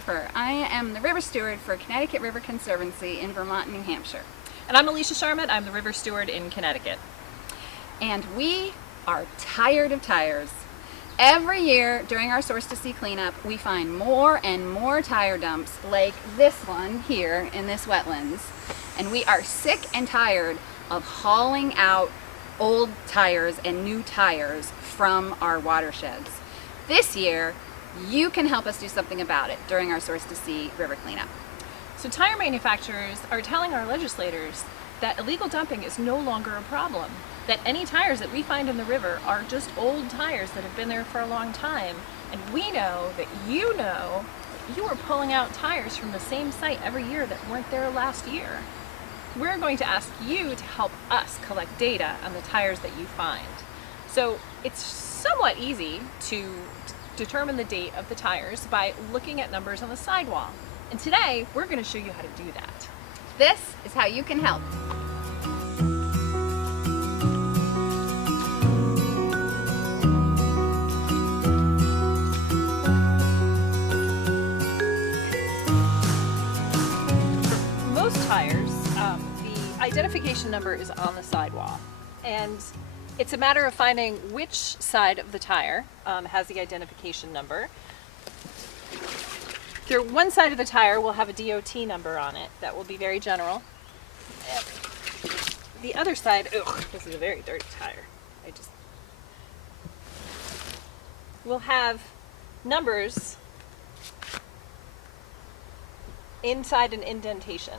Sharfer. I am the river steward for Connecticut River Conservancy in Vermont and New Hampshire. And I'm Alicia Sharmat. I'm the river steward in Connecticut. And we are tired of tires. Every year during our Source to Sea cleanup, we find more and more tire dumps like this one here in this wetlands. And we are sick and tired of hauling out old tires and new tires from our watersheds. This year, you can help us do something about it during our Source to Sea river cleanup. So tire manufacturers are telling our legislators that illegal dumping is no longer a problem, that any tires that we find in the river are just old tires that have been there for a long time. And we know that you are pulling out tires from the same site every year that weren't there last year. We're going to ask you to help us collect data on the tires that you find. So it's somewhat easy to determine the date of the tires by looking at numbers on the sidewall. And today, we're going to show you how to do that. This is how you can help. For most tires, the identification number is on the sidewall. And it's a matter of finding which side of the tire has the identification number. One side of the tire will have a DOT number on it that will be very general. The other side, this is a very dirty tire. Will have numbers inside an indentation.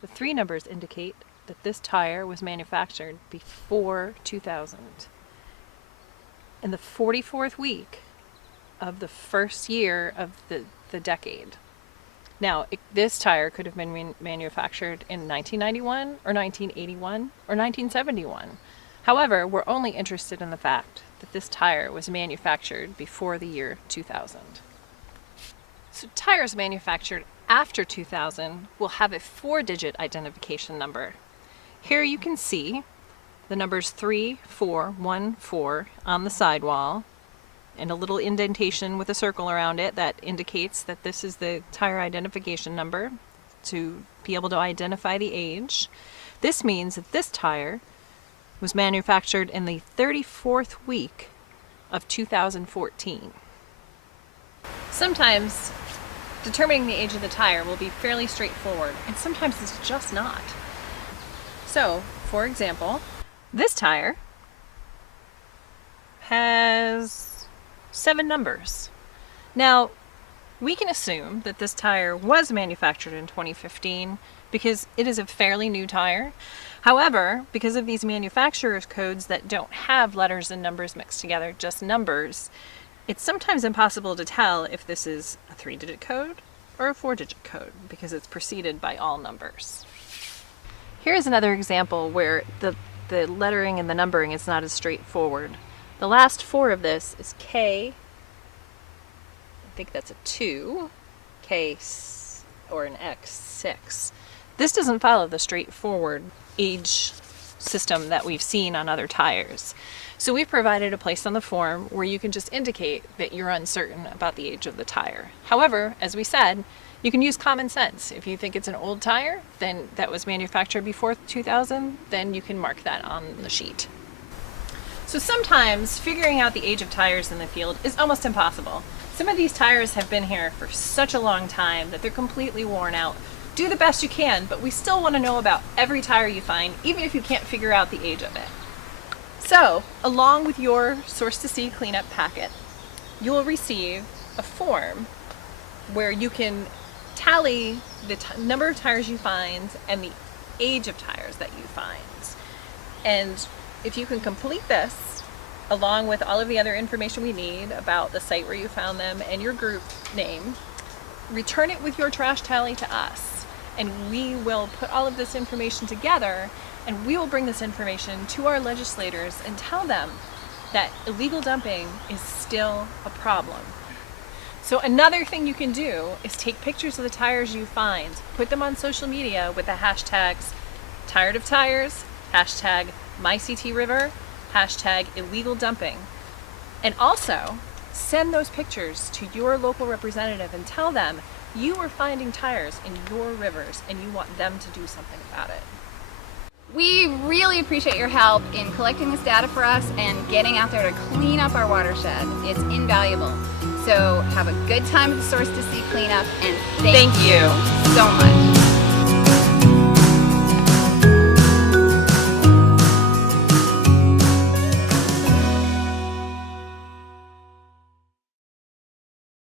The 3 numbers indicate that this tire was manufactured before 2000. In the 44th week of the first year of the decade. Now, this tire could have been manufactured in 1991 or 1981 or 1971. However, we're only interested in the fact that this tire was manufactured before the year 2000. So tires manufactured after 2000 will have a 4-digit identification number. Here you can see the numbers 3414 on the sidewall and a little indentation with a circle around it that indicates that this is the tire identification number to be able to identify the age. This means that this tire was manufactured in the 34th week of 2014. Sometimes determining the age of the tire will be fairly straightforward, and sometimes it's just not. So, for example, this tire has 7 numbers. Now, we can assume that this tire was manufactured in 2015 because it is a fairly new tire. However, because of these manufacturer's codes that don't have letters and numbers mixed together, just numbers, it's sometimes impossible to tell if this is a 3-digit code or a 4-digit code because it's preceded by all numbers. Here's another example where the lettering and the numbering is not as straightforward. The last 4 of this is K, I think that's a 2, K or an X, 6. This doesn't follow the straightforward age system that we've seen on other tires. So we've provided a place on the form where you can just indicate that you're uncertain about the age of the tire. However, as we said, you can use common sense. If you think it's an old tire, then that was manufactured before 2000, then you can mark that on the sheet. So sometimes figuring out the age of tires in the field is almost impossible. Some of these tires have been here for such a long time that they're completely worn out. Do the best you can, but we still want to know about every tire you find, even if you can't figure out the age of it. So, along with your Source to Sea cleanup packet, you will receive a form where you can tally the number of tires you find and the age of tires that you find. And if you can complete this, along with all of the other information we need about the site where you found them and your group name, return it with your trash tally to us. And we will put all of this information together, and we will bring this information to our legislators and tell them that illegal dumping is still a problem. So another thing you can do is take pictures of the tires you find, put them on social media with the hashtags tired of tires, hashtag MyCTRiver, hashtag illegal dumping. And also Send those pictures to your local representative and tell them you are finding tires in your rivers and you want them to do something about it. We really appreciate your help in collecting this data for us and getting out there to clean up our watershed. It's invaluable. So have a good time at the Source to Sea cleanup, and thank you so much.